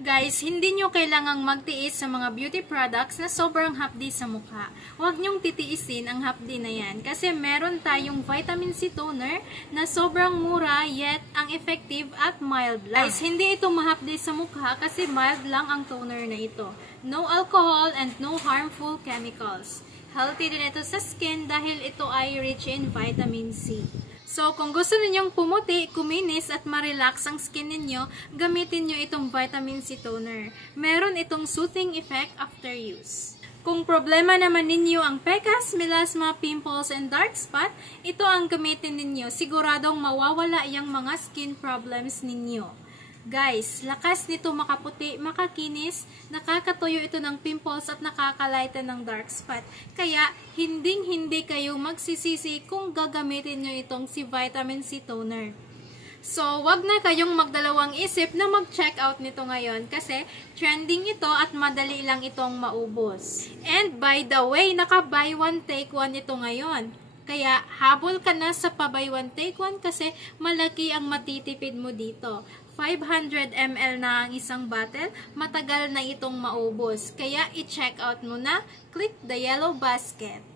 Guys, hindi nyo kailangang magtiis sa mga beauty products na sobrang hapdi sa mukha. Huwag nyong titiisin ang hapdi na yan kasi meron tayong vitamin C toner na sobrang mura yet ang effective at mild lang. Guys, hindi ito mahapdi sa mukha kasi mild lang ang toner na ito. No alcohol and no harmful chemicals. Healthy din ito sa skin dahil ito ay rich in vitamin C. So, kung gusto ninyong pumuti, kuminis at ma-relax ang skin ninyo, gamitin nyo itong vitamin C toner. Meron itong soothing effect after use. Kung problema naman ninyo ang pekas, melasma, pimples, and dark spot, ito ang gamitin ninyo. Siguradong mawawala yung mga skin problems ninyo. Guys, lakas nito makaputi, makakinis, nakakatuyo ito ng pimples at nakakalighten ng dark spot. Kaya, hindi kayo magsisisi kung gagamitin nyo itong si Vitamin C Toner. So, wag na kayong magdalawang isip na mag-check out nito ngayon kasi trending ito at madali lang itong maubos. And by the way, naka-buy one take one ito ngayon. Kaya, habol ka na sa pa-buy one take one kasi malaki ang matitipid mo dito. 500 ml na ang isang bottle, matagal na itong maubos. Kaya, i-check out mo na, click the yellow basket.